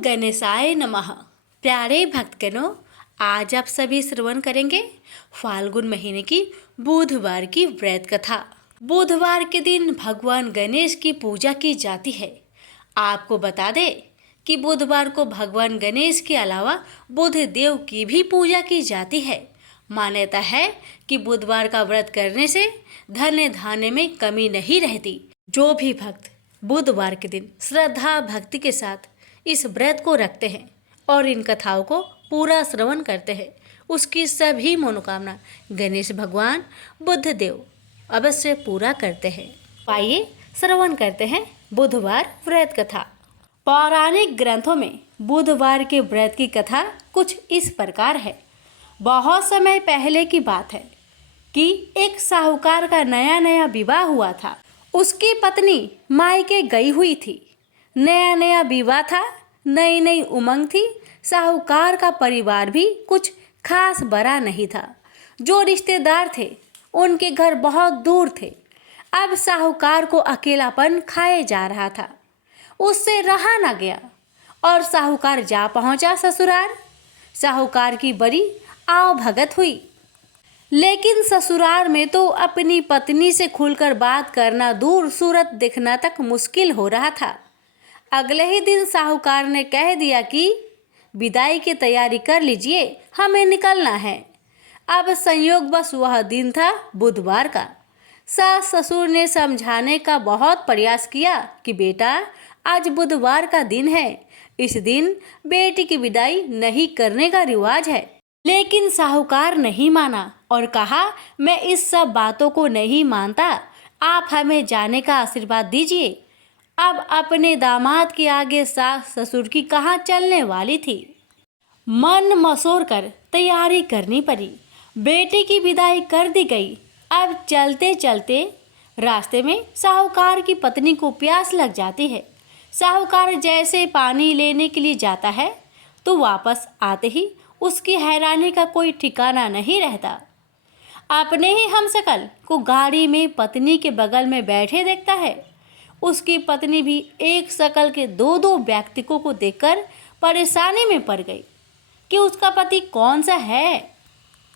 गणेशाय नमः। प्यारे भक्तगणों, आज आप सभी श्रवण करेंगे फाल्गुन महीने की बुधवार की व्रत कथा। बुधवार के दिन भगवान गणेश की पूजा की जाती है। आपको बता दें कि बुधवार को भगवान गणेश के अलावा बुध देव की भी पूजा की जाती है। मान्यता है कि बुधवार का व्रत करने से धन धान्य में कमी नहीं रहती। जो भी भक्त बुधवार के दिन श्रद्धा भक्ति के साथ इस व्रत को रखते हैं और इन कथाओं को पूरा श्रवण करते हैं, उसकी सभी मनोकामना गणेश भगवान बुध देव अवश्य पूरा करते हैं। आइए श्रवण करते हैं बुधवार व्रत कथा। पौराणिक ग्रंथों में बुधवार के व्रत की कथा कुछ इस प्रकार है। बहुत समय पहले की बात है कि एक साहूकार का नया नया विवाह हुआ था। उसकी पत्नी मायके गई हुई थी। नया नया विवाह था, नई नई उमंग थी। साहूकार का परिवार भी कुछ खास बड़ा नहीं था। जो रिश्तेदार थे उनके घर बहुत दूर थे। अब साहूकार को अकेलापन खाए जा रहा था। उससे रहा न गया और साहूकार जा पहुंचा ससुराल। साहूकार की बड़ी आव भगत हुई, लेकिन ससुराल में तो अपनी पत्नी से खुलकर बात करना दूर, सूरत देखना तक मुश्किल हो रहा था। अगले ही दिन साहूकार ने कह दिया कि विदाई की तैयारी कर लीजिए, हमें निकलना है। अब संयोगवश वह दिन था बुधवार का। सास ससुर ने समझाने का बहुत प्रयास किया कि बेटा, आज बुधवार का दिन है, इस दिन बेटी की विदाई नहीं करने का रिवाज है। लेकिन साहूकार नहीं माना और कहा, मैं इस सब बातों को नहीं मानता, आप हमें जाने का आशीर्वाद दीजिए। अब अपने दामाद के आगे सास ससुर की कहाँ चलने वाली थी। मन मसोर कर तैयारी करनी पड़ी। बेटी की विदाई कर दी गई। अब चलते चलते रास्ते में साहूकार की पत्नी को प्यास लग जाती है। साहूकार जैसे पानी लेने के लिए जाता है तो वापस आते ही उसकी हैरानी का कोई ठिकाना नहीं रहता। अपने ही हमशक्ल को गाड़ी में पत्नी के बगल में बैठे देखता है। उसकी पत्नी भी एक शकल के दो दो व्यक्तियों को देखकर परेशानी में पड़ गई कि उसका पति कौन सा है।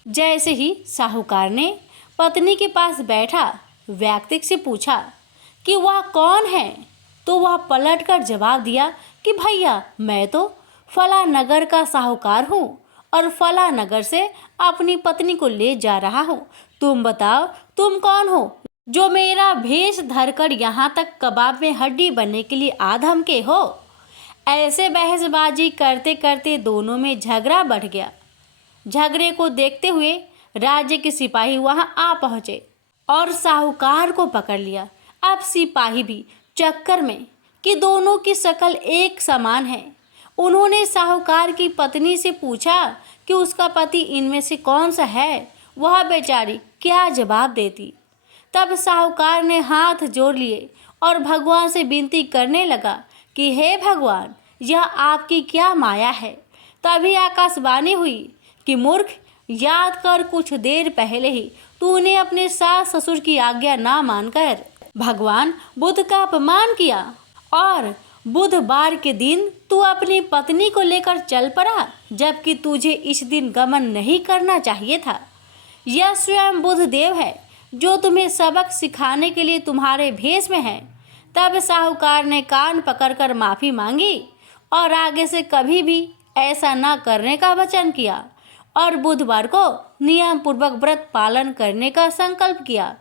जैसे ही साहूकार ने पत्नी के पास बैठा व्यक्ति से पूछा कि वह कौन है, तो वह पलटकर जवाब दिया कि भैया, मैं तो फला नगर का साहूकार हूँ और फला नगर से अपनी पत्नी को ले जा रहा हूँ। तुम बताओ, तुम कौन हो जो मेरा भेष धरकर यहाँ तक कबाब में हड्डी बनने के लिए आधम के हो। ऐसे बहसबाजी करते करते दोनों में झगड़ा बढ़ गया। झगड़े को देखते हुए राज्य के सिपाही वहां आ पहुंचे और साहूकार को पकड़ लिया। अब सिपाही भी चक्कर में कि दोनों की शक्ल एक समान है। उन्होंने साहूकार की पत्नी से पूछा कि उसका पति इनमें से कौन सा है। वह बेचारी क्या जवाब देती। तब साहूकार ने हाथ जोड़ लिए और भगवान से विनती करने लगा कि हे भगवान, यह आपकी क्या माया है। तभी आकाशवाणी हुई कि मूर्ख, याद कर कुछ देर पहले ही तूने अपने सास ससुर की आज्ञा ना मानकर भगवान बुध का अपमान किया और बुधवार के दिन तू अपनी पत्नी को लेकर चल पड़ा, जबकि तुझे इस दिन गमन नहीं करना चाहिए था। यह स्वयं बुध देव है जो तुम्हें सबक सिखाने के लिए तुम्हारे भेष में है। तब साहूकार ने कान पकड़कर माफ़ी मांगी और आगे से कभी भी ऐसा न करने का वचन किया और बुधवार को नियम पूर्वक व्रत पालन करने का संकल्प किया।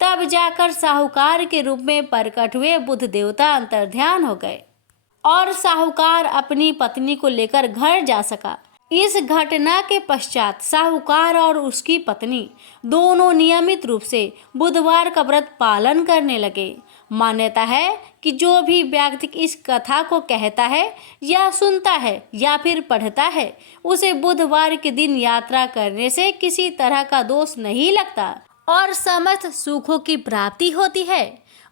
तब जाकर साहूकार के रूप में प्रकट हुए बुध देवता अंतर्ध्यान हो गए और साहूकार अपनी पत्नी को लेकर घर जा सका। इस घटना के पश्चात साहूकार और उसकी पत्नी दोनों नियमित रूप से बुधवार का व्रत पालन करने लगे। मान्यता है कि जो भी व्यक्ति इस कथा को कहता है या सुनता है या फिर पढ़ता है, उसे बुधवार के दिन यात्रा करने से किसी तरह का दोष नहीं लगता और समस्त सुखों की प्राप्ति होती है।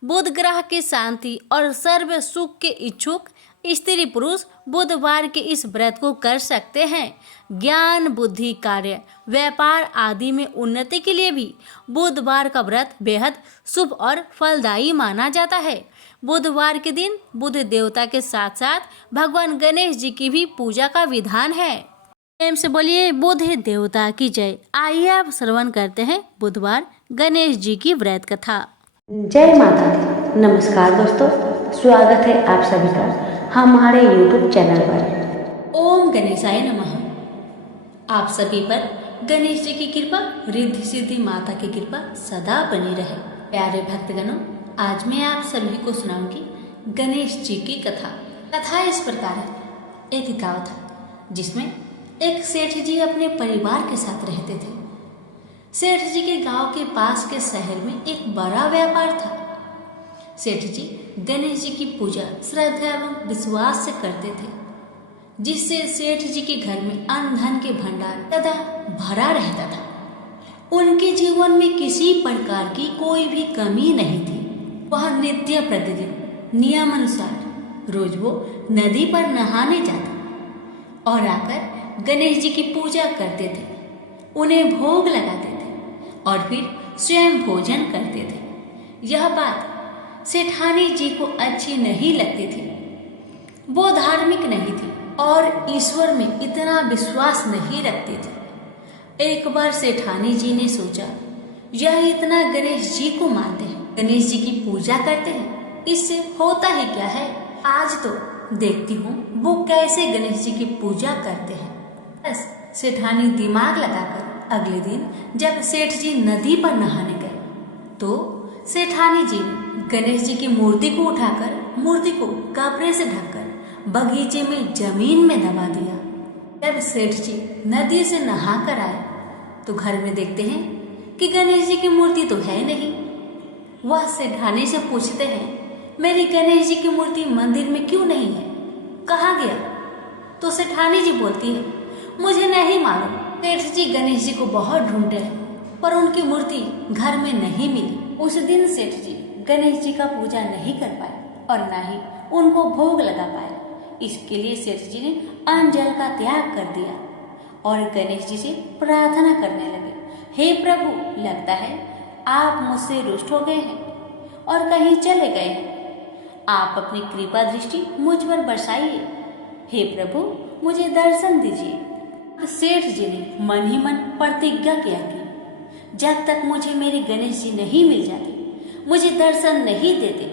बुध ग्रह की शांति और सर्व सुख के इच्छुक स्त्री पुरुष बुधवार के इस व्रत को कर सकते हैं। ज्ञान, बुद्धि, कार्य, व्यापार आदि में उन्नति के लिए भी बुधवार का व्रत बेहद शुभ और फलदायी माना जाता है। बुधवार के दिन बुध देवता के साथ साथ भगवान गणेश जी की भी पूजा का विधान है। प्रेम से बोलिए बुध देवता की जय। आइए आप श्रवण करते हैं बुधवार गणेश जी की व्रत कथा। जय माता दी। नमस्कार दोस्तों, स्वागत है आप सभी का हमारे YouTube चैनल पर। ओम गणेशाय नमः। आप सभी पर गणेश जी की कृपा, रिद्धि सिद्धि माता की कृपा सदा बनी रहे। प्यारे भक्तगणों, आज मैं आप सभी को सुनाऊंगी गणेश जी की कथा। कथा इस प्रकार है। एक गांव था जिसमें एक सेठ जी अपने परिवार के साथ रहते थे। सेठ जी के गांव के पास के शहर में एक बड़ा व्यापार था। सेठ जी गणेश जी की पूजा श्रद्धा एवं विश्वास से करते थे, जिससे सेठ जी के घर में अन्न धन के भंडार सदा भरा रहता था। उनके जीवन में किसी प्रकार की कोई भी कमी नहीं थी। वह नित्य प्रतिदिन नियमानुसार रोज वो नदी पर नहाने जाते और आकर गणेश जी की पूजा करते थे, उन्हें भोग लगाते थे और फिर स्वयं भोजन करते थे। यह बात सेठानी जी को अच्छी नहीं लगती थी। वो धार्मिक नहीं थी और ईश्वर में इतना विश्वास नहीं रखती थी। एक बार सेठानी जी ने सोचा, यह इतना गणेश जी को मानते हैं, गणेश जी की पूजा करते हैं, इससे होता ही क्या है। आज तो देखती हूँ वो कैसे गणेश जी की पूजा करते हैं। बस सेठानी दिमाग लगाकर अगले दिन जब सेठ जी नदी पर नहाने गए तो सेठानी जी ने गणेश जी की मूर्ति को उठाकर मूर्ति को कपड़े से ढककर बगीचे में जमीन में दबा दिया। जब सेठ जी नदी से नहा कर आए तो घर में देखते हैं कि गणेश जी की मूर्ति तो है नहीं। वह सेठानी से पूछते हैं, मेरी गणेश जी की मूर्ति मंदिर में क्यों नहीं है, कहाँ गया? तो सेठानी जी बोलती है, मुझे नहीं मालूम। सेठ जी गणेश जी को बहुत ढूंढते हैं पर उनकी मूर्ति घर में नहीं मिली। उस दिन सेठ जी गणेश जी का पूजा नहीं कर पाए और न ही उनको भोग लगा पाए। इसके लिए सेठ जी ने अन्न जल का त्याग कर दिया और गणेश जी से प्रार्थना करने लगे, हे प्रभु, लगता है आप मुझसे रुष्ट हो गए हैं और कहीं चले गए हैं। आप अपनी कृपा दृष्टि मुझ पर बरसाइए। हे प्रभु, मुझे दर्शन दीजिए। सेठ जी ने मन ही मन प्रतिज्ञा किया कि जब तक मुझे मेरे गणेश जी नहीं मिल जाते, मुझे दर्शन नहीं देते,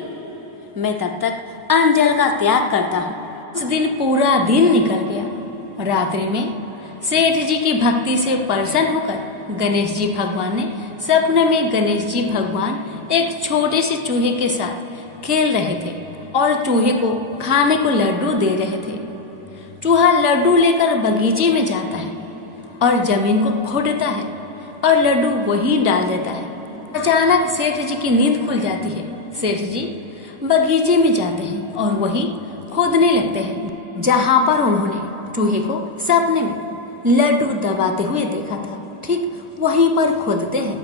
मैं तब तक अन्न जल का त्याग करता हूँ। उस दिन पूरा दिन निकल गया। रात्रि में सेठ जी की भक्ति से प्रसन्न होकर गणेश जी भगवान ने सपने में गणेश जी भगवान एक छोटे से चूहे के साथ खेल रहे थे और चूहे को खाने को लड्डू दे रहे थे। चूहा लड्डू लेकर बगीचे में जाता है और जमीन को खोदता है और लड्डू वहीं डाल देता है। अचानक सेठ जी की नींद खुल जाती है। सेठ जी बगीचे में जाते हैं और वहीं खोदने लगते हैं जहाँ पर उन्होंने चूहे को सपने में लड्डू दबाते हुए देखा था। ठीक वहीं पर खोदते हैं।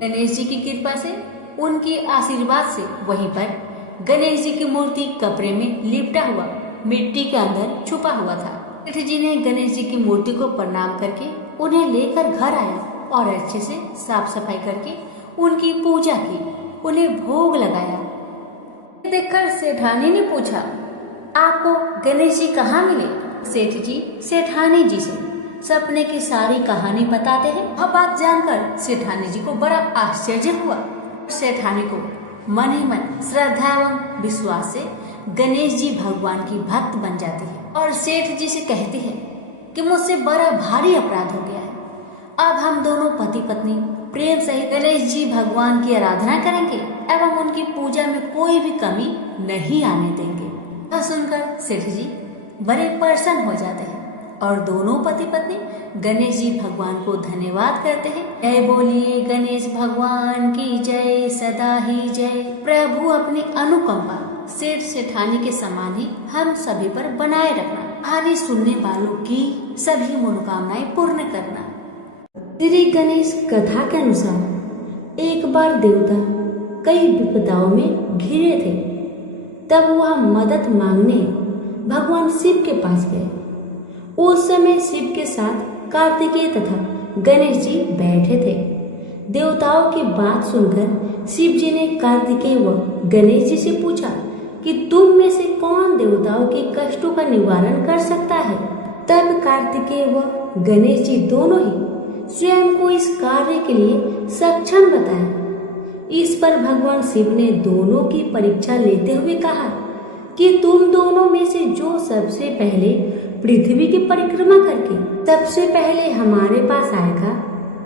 गणेश जी की कृपा से, उनके आशीर्वाद से वहीं पर गणेश जी की मूर्ति कपड़े में लिपटा हुआ मिट्टी के अंदर छुपा हुआ था। सेठ जी ने गणेश जी की मूर्ति को प्रणाम करके उन्हें लेकर घर आया और अच्छे से साफ सफाई करके उनकी पूजा की, उन्हें भोग लगाया। देखकर सेठानी ने पूछा, आपको गणेश जी कहाँ मिले? सेठ जी सेठानी जी से सपने की सारी कहानी बताते हैं। वह बात जानकर सेठानी जी को बड़ा आश्चर्य हुआ। सेठानी को मन ही मन श्रद्धा एवं विश्वास से गणेश जी भगवान की भक्त बन जाती है और सेठ जी से कहती है कि मुझसे बड़ा भारी अपराध हो गया है। अब हम दोनों पति पत्नी प्रेम सहित गणेश जी भगवान की आराधना करेंगे एवं उनकी पूजा में कोई भी कमी नहीं आने देंगे। यह सुनकर सेठ जी बड़े प्रसन्न हो जाते हैं और दोनों पति पत्नी गणेश जी भगवान को धन्यवाद करते हैं। जय बोलिए गणेश भगवान की जय, सदा ही जय। प्रभु अपनी अनुकंपा सेठ सेठानी के समान ही हम सभी पर बनाए रखना। कहानी सुनने वालों की सभी मनोकामनाएं पूर्ण करना। श्री गणेश कथा के अनुसार एक बार देवता कई विपदाओं में घिरे थे। तब वह मदद मांगने भगवान शिव के पास गए। उस समय शिव के साथ कार्तिकेय तथा गणेश जी बैठे थे। देवताओं की बात सुनकर शिव जी ने कार्तिकेय व गणेश जी से पूछा कि तुम में से कौन देवताओं के कष्टों का निवारण कर सकता है। तब कार्तिकेय व गणेश जी दोनों ही स्वयं को इस कार्य के लिए सक्षम बताए। इस पर भगवान शिव ने दोनों की परीक्षा लेते हुए कहा कि तुम दोनों में से जो सबसे पहले पृथ्वी की परिक्रमा करके सबसे पहले हमारे पास आएगा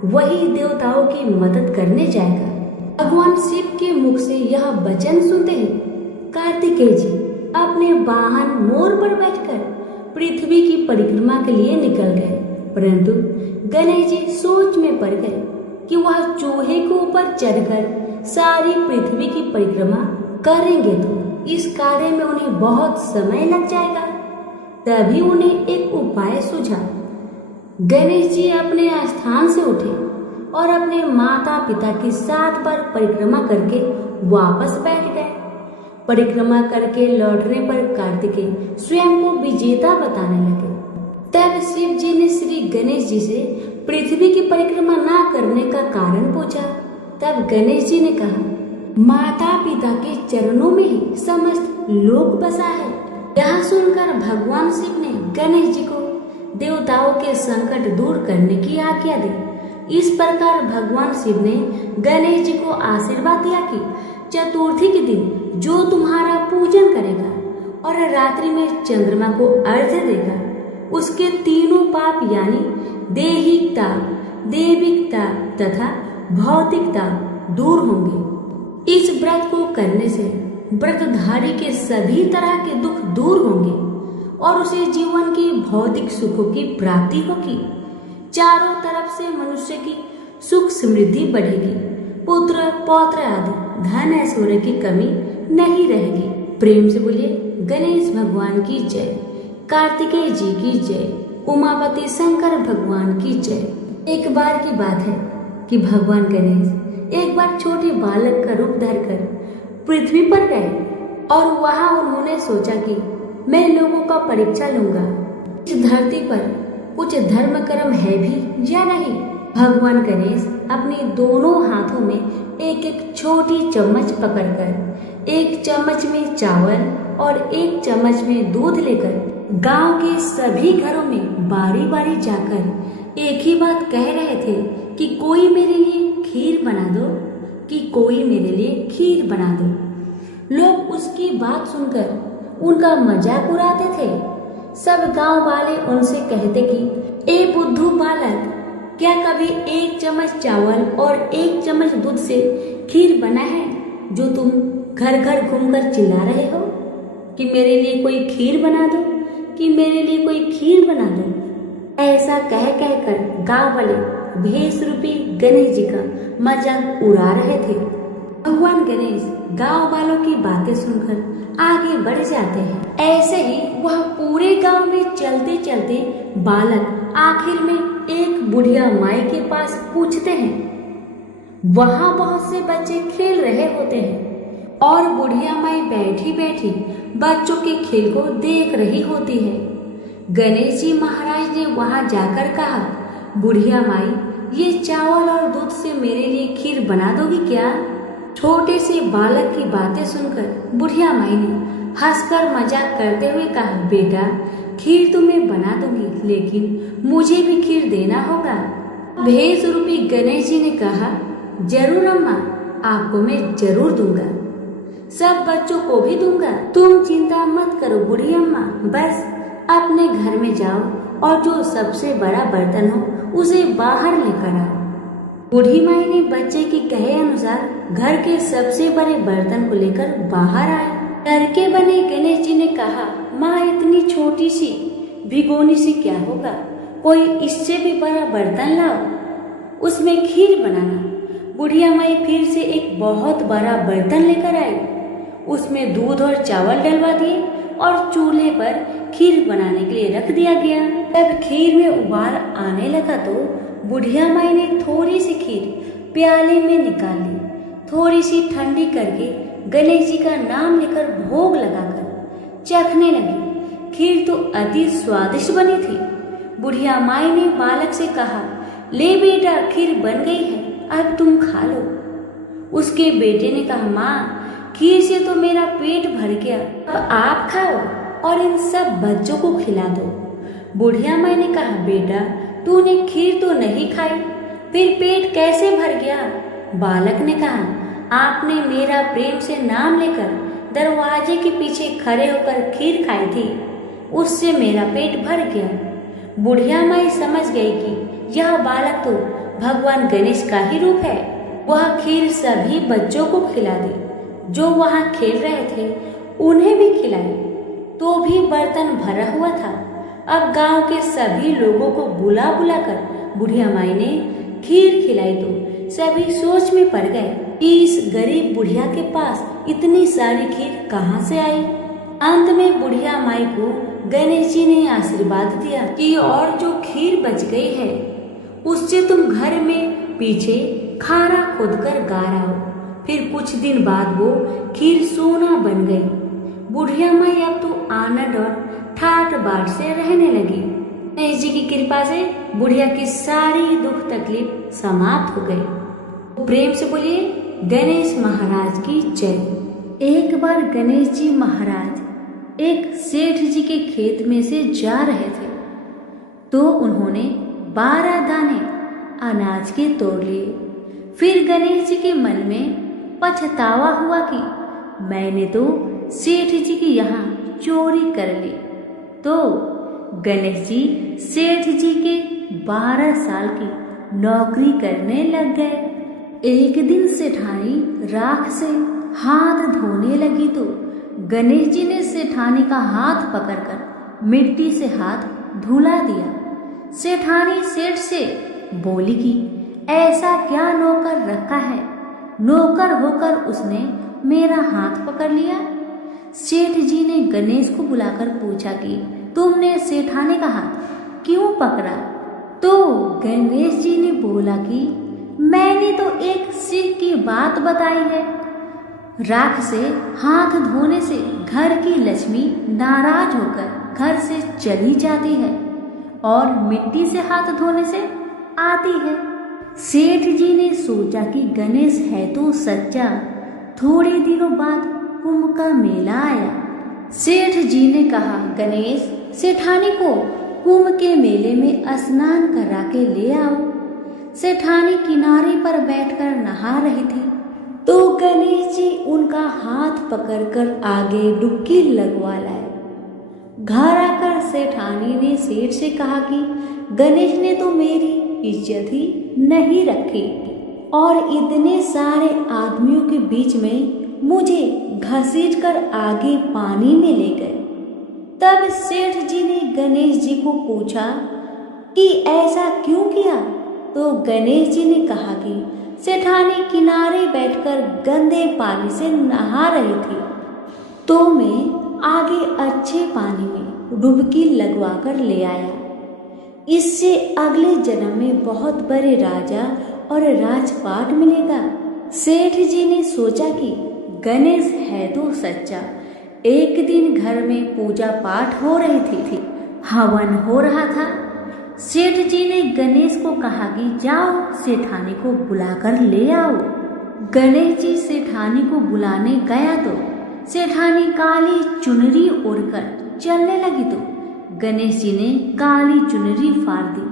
वही देवताओं की मदद करने जाएगा। भगवान शिव के मुख से यह वचन सुनते ही कार्तिकेय जी अपने वाहन मोर पर बैठकर पृथ्वी की परिक्रमा के लिए निकल गए, परंतु गणेश जी सोच में पड़ गए कि वह चूहे के ऊपर चढ़कर सारी पृथ्वी की परिक्रमा करेंगे तो इस कार्य में उन्हें बहुत समय लग जाएगा। तभी उन्हें एक उपाय सूझा। गणेश जी अपने स्थान से उठे और अपने माता पिता की 7 बार परिक्रमा करके वापस बैठ गए। परिक्रमा करके लौटने पर कार्तिकेय स्वयं को विजेता बताने लगे। तब शिव जी ने श्री गणेश जी से पृथ्वी की परिक्रमा ना करने का कारण पूछा। तब गणेश जी ने कहा, माता पिता के चरणों में ही समस्त लोक बसा है। यह सुनकर भगवान शिव ने गणेश जी को देवताओं के संकट दूर करने की आज्ञा दी। इस प्रकार भगवान शिव ने गणेश जी को आशीर्वाद दिया कि चतुर्थी के दिन जो तुम्हारा पूजन करेगा और रात्रि में चंद्रमा को अर्घ्य देगा उसके तीनों पाप यानी दैहिकता, दैविकता तथा भौतिकता दूर होंगे। इस व्रत को करने से व्रतधारी के सभी तरह के दुख दूर होंगे और उसे जीवन की भौतिक सुखों की प्राप्ति होगी। चारों तरफ से मनुष्य की सुख समृद्धि बढ़ेगी, पुत्र पौत्र आदि धन ऐश्वर्य की कमी नहीं रहेगी। प्रेम से बोलिए गणेश भगवान की जय, कार्तिकेय जी की जय, उमापति शंकर भगवान की जय। एक बार की बात है कि भगवान गणेश एक बार छोटे बालक का रूप धरकर पृथ्वी पर गए और वहां उन्होंने सोचा कि मैं लोगों का परीक्षा लूंगा, इस धरती पर कुछ धर्म कर्म है भी या नहीं। भगवान गणेश अपने दोनों हाथों में एक एक छोटी चम्मच पकड़कर एक चम्मच में चावल और एक चम्मच में दूध लेकर गांव के सभी घरों में बारी बारी जाकर एक ही बात कह रहे थे कि कोई मेरे लिए खीर बना दो, कि कोई मेरे लिए खीर बना दो। लोग उसकी बात सुनकर उनका मजाक उड़ाते थे। सब गांव वाले उनसे कहते कि ए बुद्धू बालक, क्या कभी एक चम्मच चावल और एक चम्मच दूध से खीर बना है जो तुम घर घर घूमकर चिल्ला रहे हो कि मेरे लिए कोई खीर बना दो, कि मेरे लिए कोई खीर बना दो। ऐसा कह कहकर गांव वाले भेष रूपी गणेश जी का मजाक उड़ा रहे थे। भगवान गणेश गांव वालों की बातें सुनकर आगे बढ़ जाते हैं। ऐसे ही वह पूरे गांव में चलते चलते बालक आखिर में एक बुढ़िया माई के पास पूछते हैं। वहां बहुत से बच्चे खेल रहे होते हैं और बुढ़िया माई बैठी बैठी बच्चों के खेल को देख रही होती है। गणेश जी महाराज ने वहां जाकर कहा, बुढ़िया माई, ये चावल और दूध से मेरे लिए खीर बना दोगी क्या? छोटे से बालक की बातें सुनकर बुढ़िया माई ने हंसकर मजाक करते हुए कहा, बेटा खीर तो मैं बना दूंगी, लेकिन मुझे भी खीर देना होगा। भेष रूपी गणेश जी ने कहा, जरूर अम्मा, आपको मैं जरूर दूंगा, सब बच्चों को भी दूंगा। तुम चिंता मत करो बूढ़ी अम्मा, बस अपने घर में जाओ और जो सबसे बड़ा बर्तन हो उसे बाहर लेकर आओ। बूढ़ी माई ने बच्चे की कहे अनुसार घर के सबसे बड़े बर्तन को लेकर बाहर आए। घर के बने गणेश जी ने कहा, माँ इतनी छोटी सी भिगोनी से क्या होगा, कोई इससे भी बड़ा बर्तन लाओ, उसमें खीर बनाना। बुढ़िया माई फिर से एक बहुत बड़ा बर्तन लेकर आई, उसमें दूध और चावल डलवा दिए और चूल्हे पर खीर बनाने के लिए रख दिया गया। तब खीर में उबाल आने लगा तो बुढ़िया माई ने थोड़ी सी खीर प्याले में निकाल ली, थोड़ी सी ठंडी करके गणेश जी का नाम लेकर भोग लगाकर चखने लगी। खीर तो अति स्वादिष्ट बनी थी। बुढ़िया माई ने बालक से कहा, ले बेटा खीर बन गई है, अब तुम खा लो। उसके बेटे ने कहा, माँ खीर से तो मेरा पेट भर गया, अब आप खाओ और इन सब बच्चों को खिला दो। बुढ़िया माई ने कहा, बेटा तूने खीर तो नहीं खाई, फिर पेट कैसे भर गया? बालक ने कहा, आपने मेरा प्रेम से नाम लेकर दरवाजे के पीछे खड़े होकर खीर खाई थी, उससे मेरा पेट भर गया। बुढ़िया माई समझ गई कि यह बालक तो भगवान गणेश का ही रूप है। वह खीर सभी बच्चों को खिला दी जो वहां खेल रहे थे, उन्हें भी खिलाई, तो भी बर्तन भरा हुआ था। अब गांव के सभी लोगों को बुला बुलाकर बुढ़िया माई ने खीर खिलाई तो सभी सोच में पड़ गए कि इस गरीब बुढ़िया के पास इतनी सारी खीर कहाँ से आई। अंत में बुढ़िया माई को गणेश जी ने आशीर्वाद दिया कि और जो खीर बच गई है उससे तुम घर में पीछे खारा खोदकर गाड़ो। फिर कुछ दिन बाद वो खीर सोना बन गई। बुढ़िया माई अब तो आनंद और ठाट बाट से रहने लगी। गणेश जी की कृपा से बुढ़िया की सारी दुख तकलीफ समाप्त हो गई। प्रेम से बोलिए गणेश महाराज की जय। एक बार गणेश जी महाराज एक सेठ जी के खेत में से जा रहे थे तो उन्होंने 12 दाने अनाज के तोड़ लिए। फिर गणेश जी के मन में पछतावा हुआ कि मैंने तो सेठ जी के यहाँ चोरी कर ली। तो गणेश जी सेठ जी के 12 साल की नौकरी करने लग गए। एक दिन सेठानी राख से हाथ धोने लगी तो गणेश जी ने सेठानी का हाथ पकड़कर मिट्टी से हाथ धुला दिया। सेठानी सेठ से बोली कि ऐसा क्या नौकर रखा है, नौकर होकर उसने मेरा हाथ पकड़ लिया। सेठ जी ने गणेश को बुलाकर पूछा कि तुमने सेठानी का हाथ क्यों पकड़ा? तो गणेश जी ने बोला कि मैंने तो एक सिख की बात बताई है। राख से हाथ धोने से घर की लक्ष्मी नाराज होकर घर से चली जाती है और मिट्टी से हाथ धोने से आती है। सेठ जी ने सोचा कि गणेश है तो सच्चा। थोड़े दिनों बाद कुंभ का मेला आया। सेठ जी ने कहा, गणेश सेठानी को कुंभ के मेले में स्नान करा के ले आओ। सेठानी किनारे पर बैठकर नहा रही थी तो गणेश जी उनका हाथ पकड़कर आगे डुबकी लगवा लाए। घर आकर सेठानी ने सेठ से कहा कि गणेश ने तो मेरी इज्जत ही नहीं रखी और इतने सारे आदमियों के बीच में मुझे घसीट कर आगे पानी में ले गए। तब सेठ जी ने गणेश जी को पूछा कि ऐसा क्यों किया? तो गणेश जी ने कहा कि सेठानी किनारे बैठकर गंदे पानी से नहा रही थी तो मैं आगे अच्छे पानी में डुबकी लगवा कर ले आया। इससे अगले जन्म में बहुत बड़े राजा और राजपाट मिलेगा। सेठ जी ने सोचा कि गणेश है तो सच्चा। एक दिन घर में पूजा पाठ हो रही थी, हवन हो रहा था। सेठ जी ने गणेश को कहा कि जाओ सेठानी को बुलाकर ले आओ। गणेश जी सेठानी को बुलाने गया तो सेठानी काली चुनरी ओढ़कर चलने लगी तो गणेश जी ने काली चुनरी फाड़ दी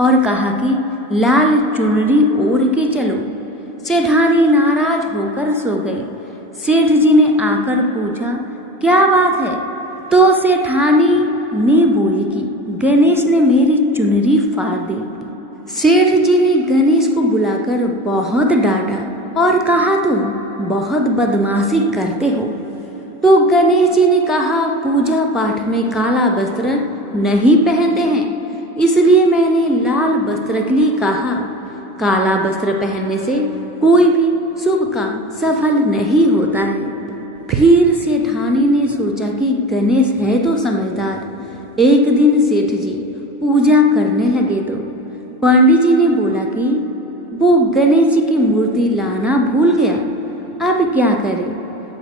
और कहा कि लाल चुनरी ओढ़ के चलो। सेठानी नाराज होकर सो गई। सेठ जी ने आकर पूछा, क्या बात है? तो सेठानी ने बोली कि गणेश ने मेरी चुनरी फाड़ दी। सेठ जी ने गणेश को बुलाकर बहुत डांटा और कहा, तुम बहुत बदमाशी करते हो। तो गणेश जी ने कहा, पूजा पाठ में काला वस्त्र नहीं पहनते हैं, इसलिए मैंने लाल वस्त्र के लिए कहा। काला वस्त्र पहनने से कोई भी शुभ काम सफल नहीं होता है। फिर सेठानी ने सोचा कि गणेश है तो समझदार। एक दिन सेठ जी पूजा करने लगे तो पंडित जी ने बोला कि वो गणेश जी की मूर्ति लाना भूल गया, अब क्या करे?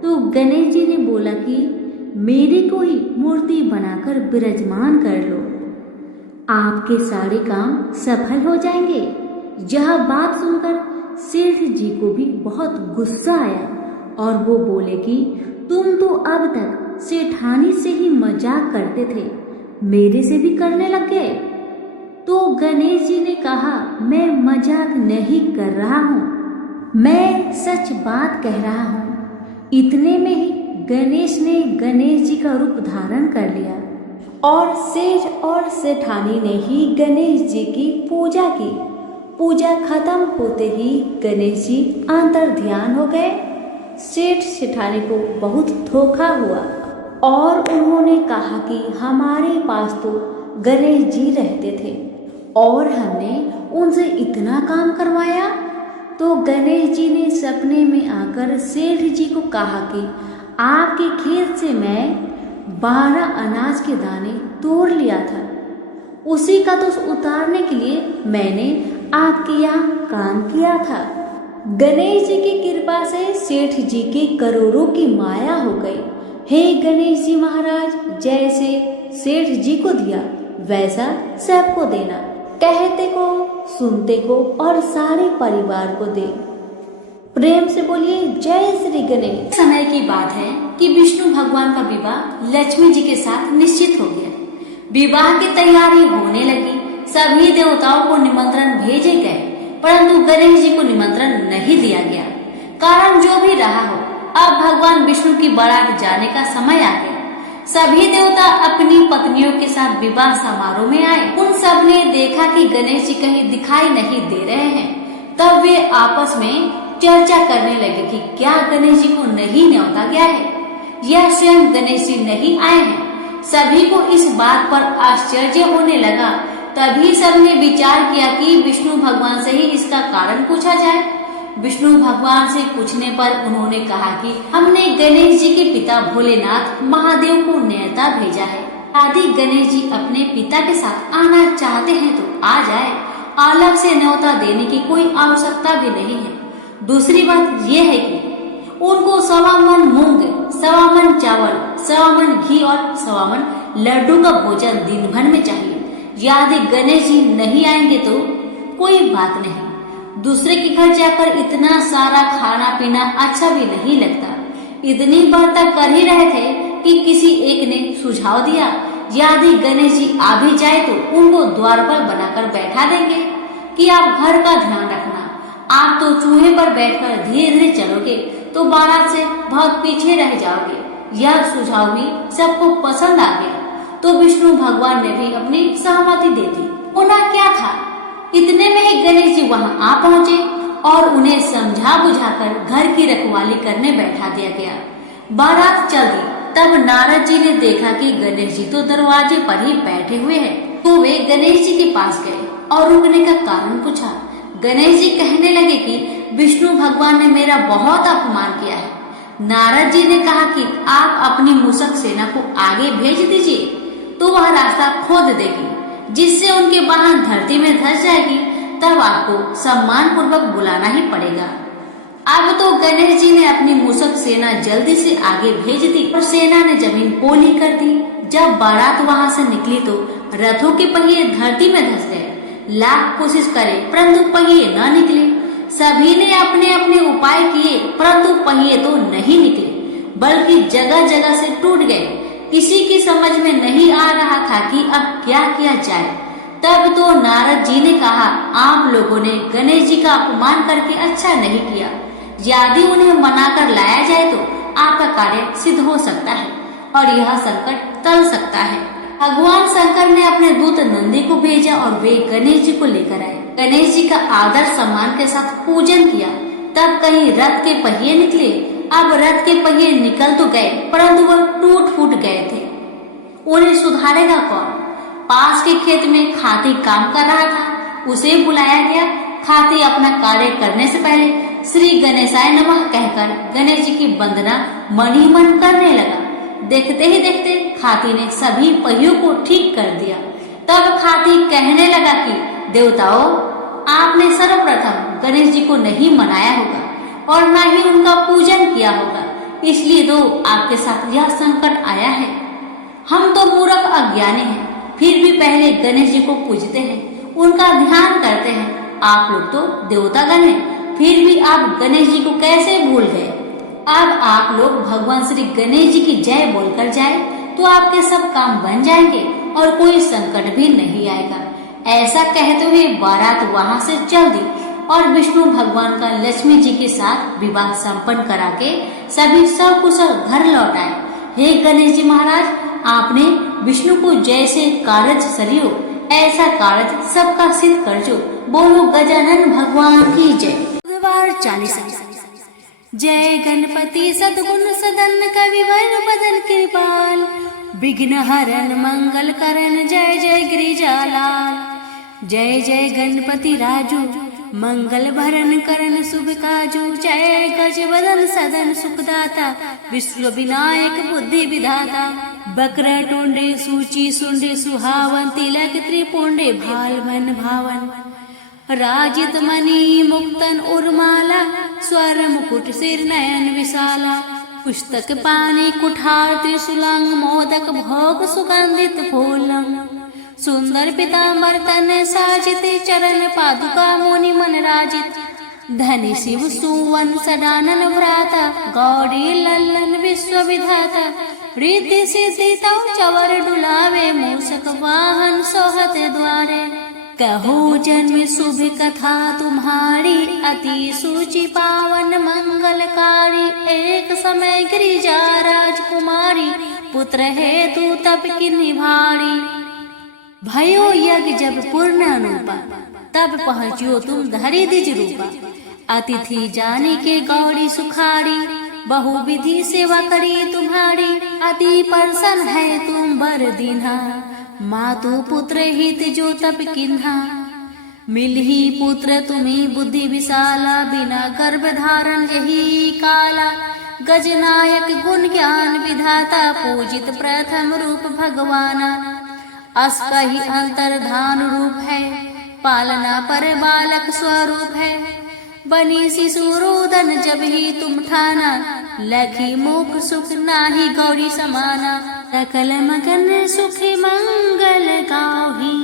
तो गणेश जी ने बोला कि मेरे को ही मूर्ति बनाकर विराजमान कर लो, आपके सारे काम सफल हो जाएंगे। यह बात सुनकर सेठ जी को भी बहुत गुस्सा आया और वो बोले कि तुम तो अब तक सेठानी से ही मजाक करते थे, मेरे से भी करने लग गए। तो गणेश जी ने कहा, मैं मजाक नहीं कर रहा हूँ, मैं सच बात कह रहा हूँ। इतने में ही गणेश ने गणेश जी का रूप धारण कर लिया और सेठ और सेठानी ने ही गणेश जी की पूजा की। पूजा खत्म होते ही गणेश जी अंतर ध्यान हो गए। सेठ सेठानी को बहुत धोखा हुआ और उन्होंने कहा कि हमारे पास तो गणेश जी रहते थे और हमने उनसे इतना काम करवाया। तो गणेश जी ने सपने में आकर सेठ जी को कहा कि आपके खेत से मैं 12 अनाज के दाने तोड़ लिया था, उसी का तो उतारने के लिए मैंने आपके यहाँ काम किया था। गणेश जी की कृपा से सेठ जी के करोड़ों की माया हो गई। हे गणेश जी महाराज, जैसे सेठ जी को दिया वैसा सबको देना, कहते को, सुनते को और सारे परिवार को दे। प्रेम से बोलिए जय श्री गणेश। समय की बात है कि विष्णु भगवान का विवाह लक्ष्मी जी के साथ निश्चित हो गया। विवाह की तैयारी होने लगी। सभी देवताओं को निमंत्रण भेजे गए, परंतु गणेश जी को निमंत्रण नहीं दिया गया। कारण जो भी रहा हो, अब भगवान विष्णु की बारात जाने का समय आ गया। सभी देवता अपनी पत्नियों के साथ विवाह समारोह में आए। उन सब ने देखा कि गणेश जी कहीं दिखाई नहीं दे रहे हैं। तब वे आपस में चर्चा करने लगे कि क्या गणेश जी को नहीं न्योता गया है या स्वयं गणेश जी नहीं आए हैं। सभी को इस बात पर आश्चर्य होने लगा। तभी सबने विचार किया कि विष्णु भगवान से ही इसका कारण पूछा जाए। विष्णु भगवान से पूछने पर उन्होंने कहा कि हमने गणेश जी के पिता भोलेनाथ महादेव को न्योता भेजा है। यदि गणेश जी अपने पिता के साथ आना चाहते हैं तो आ जाए, अलग से न्योता देने की कोई आवश्यकता भी नहीं है। दूसरी बात यह है कि उनको 1.25 मन मूंग, 1.25 मन चावल, 1.25 मन घी और 1.25 मन लड्डू का भोजन दिन भर में चाहिए। यदि गणेश जी नहीं आएंगे तो कोई बात नहीं, दूसरे के घर जाकर इतना सारा खाना पीना अच्छा भी नहीं लगता। इतनी बात तक कर ही रहे थे कि किसी एक ने सुझाव दिया, यदि गणेश जी आ भी जाए तो उनको द्वार पर बनाकर बैठा देंगे कि आप घर का ध्यान रखना। आप तो चूहे पर बैठकर धीरे धीरे चलोगे तो बारात से बहुत पीछे रह जाओगे। यह सुझाव भी सबको पसंद आ गया। तो विष्णु भगवान ने भी अपनी सहमति दे दी। होना क्या था, इतने में ही गणेश जी वहां आ पहुंचे और उन्हें समझा बुझाकर घर की रखवाली करने बैठा दिया गया। बारात चल दी। तब नारद जी ने देखा कि गणेश जी तो दरवाजे पर ही बैठे हुए हैं। तो वे गणेश जी के पास गए और रुकने का कारण पूछा। गणेश जी कहने लगे कि विष्णु भगवान ने मेरा बहुत अपमान किया है। नारद जी ने कहा कि आप अपनी मूषक सेना को आगे भेज दीजिए तो वह रास्ता खोद देगी, जिससे उनके वाहन धरती में धंस जाएगी। तब आपको सम्मान पूर्वक बुलाना ही पड़ेगा। अब तो गणेश जी ने अपनी मूषक सेना जल्दी से आगे भेज दी और सेना ने जमीन पोली कर दी। जब बारात वहां से निकली तो रथों के पहिए धरती में धंस गए। लाख कोशिश करे परंतु पहिए न निकले। सभी ने अपने अपने उपाय किए परंतु पहिए तो नहीं निकले, बल्कि जगह जगह से टूट गए। किसी की समझ में नहीं आ रहा था कि अब क्या किया जाए। तब तो नारद जी ने कहा, आप लोगों ने गणेश जी का अपमान करके अच्छा नहीं किया। यदि उन्हें मनाकर लाया जाए तो आपका कार्य सिद्ध हो सकता है और यह संकट टल सकता है। भगवान शंकर ने अपने दूत नंदी को भेजा और वे गणेश जी को लेकर आए। गणेश जी का आदर सम्मान के साथ पूजन किया। तब कहीं रथ के पहिए निकले। अब रथ के पहिए निकल तो गए परंतु वह टूट फूट गए थे। उन्हें सुधारेगा कौन? पास के खेत में खाती काम कर रहा था, उसे बुलाया गया। खाती अपना कार्य करने से पहले श्री गणेशाय नमः कहकर गणेश जी की वंदना मन ही मन करने लगा। देखते ही देखते खाती ने सभी पहियों को ठीक कर दिया। तब खाती कहने लगा कि देवताओं, आपने सर्वप्रथम गणेश जी को नहीं मनाया होगा और न ही उनका पूजन किया होगा, इसलिए तो आपके साथ यह संकट आया है। हम तो मूर्ख अज्ञानी हैं, फिर भी पहले गणेश जी को पूजते हैं, उनका ध्यान करते हैं। आप लोग तो देवतागण हैं, फिर भी आप गणेश जी को कैसे भूल गए? अब आप लोग भगवान श्री गणेश जी की जय बोलकर जाए तो आपके सब काम बन जाएंगे और कोई संकट भी नहीं आएगा। ऐसा कहते हुए बारात वहां से चल दी और विष्णु भगवान का लक्ष्मी जी के साथ विवाह संपन्न करा के सभी सकुशल घर लौट आए। हे गणेश जी महाराज, आपने विष्णु को जैसे कारज सरियो ऐसा कारज सबका सिद्ध कर जो। बोलो गजानन भगवान की जय। बुधवार 40। जय गणपति सद्गुण सदन कविवर बदन कृपाल, विघ्न हरण मंगल करण जय जय गिरिजालाल। जय जय गणपति राजू मंगल भरण करण शुभ काजू, जय गज वदन सदन सुखदाता विश्व विनायक बुद्धि विधाता। बकर टोंडे सूची सुंडे सुहावन, तिलक त्रिपुंडे भाल मन भावन। राजित मणि मुक्तन उर्माला, स्वर मुकुट सिर नयन विशाला। पुस्तक पानी कुठार त्रिशूलंग, मोदक भोग सुगंधित फूलंग। सुंदर पीताम्बर तन साजित, चरण पादुका मुनि मन राजित। धनि शिव सुवन सदानन भ्राता, गौरी लल्लन विश्व विधाता। रिद्धि सिद्धि तौ चवर डुलावे, मूषक वाहन सोहत द्वारे। कहो जन्म शुभ कथा तुम्हारी, अति सूचि पावन मंगलकारी। एक समय गिरिजा राजकुमारी, पुत्र हेतु तप किन्ही भारी। भयो यज्ञ जब पूर्ण अनुपा, तब पहुँचियो तुम धरि द्विज रूपा। अतिथि जाने के गौरी सुखारी, बहु विधि सेवा करी तुम्हारी। अति प्रसन्न है तुम बर दीन्हा, मातु पुत्र हित जो तप किन्हा। मिलही पुत्र तुम्हें बुद्धि विशाला, बिना गर्भ धारण यही काला। गजनायक गुण ज्ञान विधाता, पूजित प्रथम रूप भगवाना। असकहि अंतर्धान रूप है, पालना पर बालक स्वरूप है। बनी शिशु रोदन जब ही तुम ठाना, लखी मुख सुख नाही गौरी समाना। सकल मगन सुख मंगल गाही,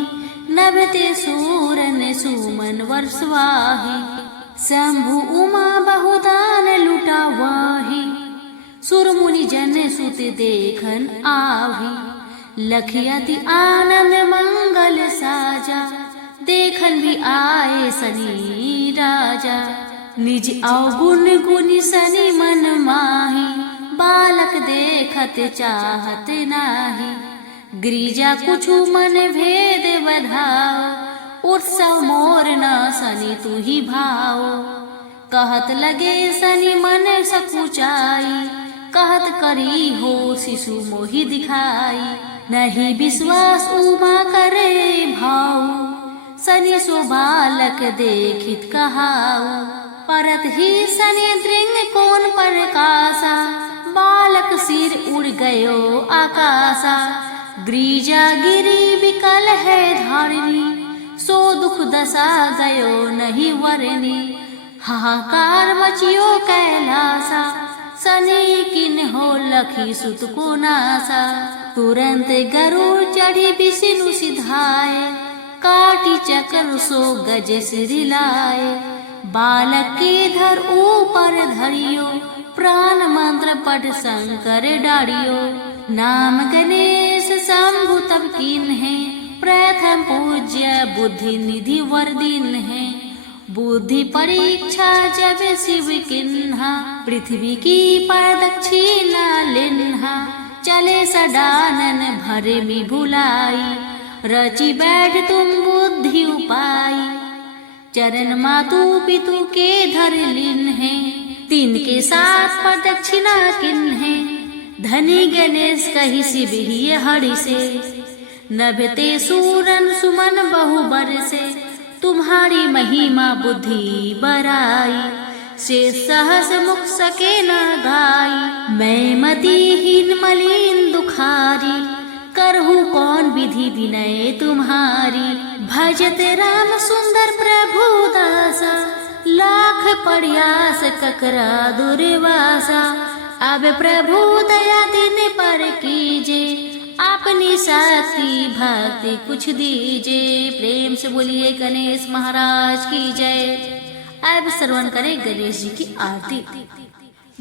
नभते सूरन सुमन वर्षवाही। शंभु उमा बहुदान लुटा वाही, सुर मुनि जन सुत देखन आही। लखियति आनंद मंगल साजा, देखन भी आए सनी राजा। निज अवगुण गुण सनी मन माही, बालक देखत चाहत नाही। गिरिजा कुछु मन भेद बधाओ, उत्सव मोर न सनी तू ही भाओ। कहत लगे सनी मन सकुचाई, कहत करी हो शिशु मोहि दिखाई। नहीं विश्वास उमा करे भाऊ, सनी सो बालक देखित कहाऊ। परत ही सनी दृंग कौन प्रकाशा, बालक सिर उड़ गयो आकाशा। गिरिजा गिरी विकल है धारिणी, सो दुख दशा गयो नहीं वरनी। हाहाकार मचियो कैलासा, सनी किन हो लखी सुत को नासा। तुरंत गरुड़ चढ़ी विष्णु सिधाए, काटी चक्र सो गज सिरिलाए। बालक के धर ऊपर धरियो, प्राण मंत्र पढ़ शंकर डारियो। नाम गणेश शंभु तब कीन है, प्रथम पूज्य बुद्धि निधि वर दीन है। बुद्धि परीक्षा जब शिव किन्हा, पृथ्वी की प्रदक्षिणा लिन्हा। चले सडानन भरे में भुलाई, रची बैठ तुम बुद्धि उपाई। चरण मातु पितु के धर लिन है, तीन के साथ प्रदक्षिणा किन है। धनी गणेश कही शिव ही हरि से, नभते सूरन सुमन बहु बरसे। तुम्हारी महिमा बुद्धि बराई, से सहस मुख सके न गाई। मैं मतिहीन मलिन दुखारी, करहूँ कौन विधि विनय तुम्हारी। भजत राम सुंदर प्रभु दासा, लाख प्रयास ककरा दुर्वासा। अब प्रभु दया दिन पर कीजे, अपनी शक्ति भक्ति कुछ दीजे। प्रेम से बोलिए गणेश महाराज की जय। अब श्रवण करें गणेश जी की आरती।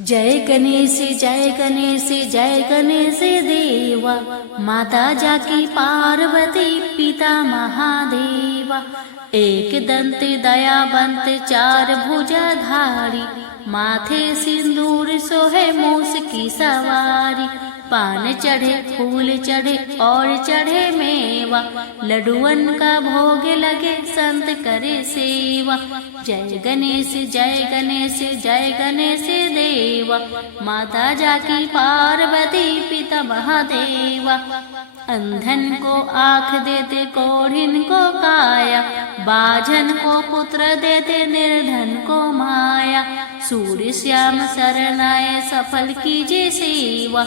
जय गणेश जय गणेश जय गणेश देवा, माता जाकी पार्वती पिता महादेवा। एक दंत दयावंत चार भुजाधारी, माथे सिंदूर सोहे मूस की सवारी। पान चढ़े फूल चढ़े और चढ़े मेवा, लड्डुअन का भोग लगे संत करे सेवा। जय गणेश जय गणेश देवा, माता जाकी पार्वती पिता महादेवा। अंधन को आँख देते कोढ़िन को काया, बाझन को पुत्र देते निर्धन को माया। सूर्य श्याम शरणाय सफल कीजिए सेवा,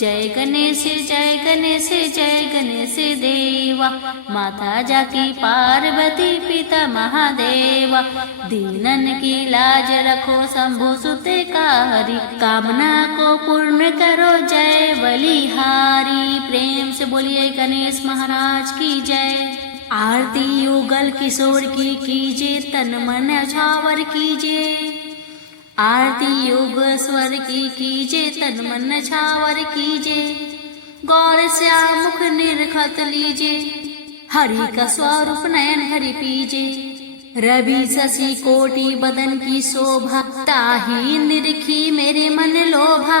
जय गणेश जय गणेश देवा। माता जाकी पार्वती पिता महादेवा, दीनन की लाज रखो शंभु सुतकारी। कामना को पूर्ण करो जय बलिहारी। प्रेम से बोलिए गणेश महाराज की जय। आरती युगल किशोर की कीजिए, तन मन न्यौछावर कीजिए। आरती योग स्वर की कीजिए, तन मन न्यौछावर कीजिए। गौर श्याम मुख निरखत लीजिए, हरि का स्वरूप नयन हरि पीजिए। रवि शशि कोटि बदन की शोभा, ताही निरखी मेरे मन लोभा।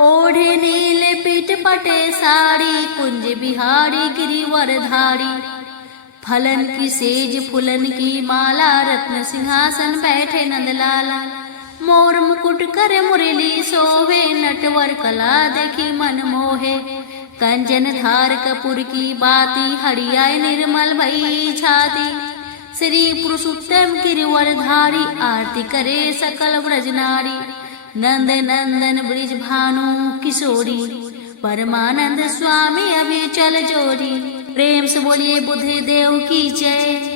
ओढ़े नील पीठ पटे साड़ी, कुंज बिहारी गिरिवर धारी। फलन की सेज फुलन की माला, रत्न सिंहासन बैठे नंदलाला। मोर मुकुट कर मुरली सोहे, नटवर कला देखी मन मोहे। कंचन धार कपूर की बाती, हरियाय निर्मल भई छाती। श्री पुरुषोत्तम गिरिवर धारी, आरती करे सकल ब्रज नारी। नंद नंदन ब्रिज भानु किशोरी, परमानंद स्वामी अभी चल जोरी। प्रेम से बोलिए बुद्ध देव की जय।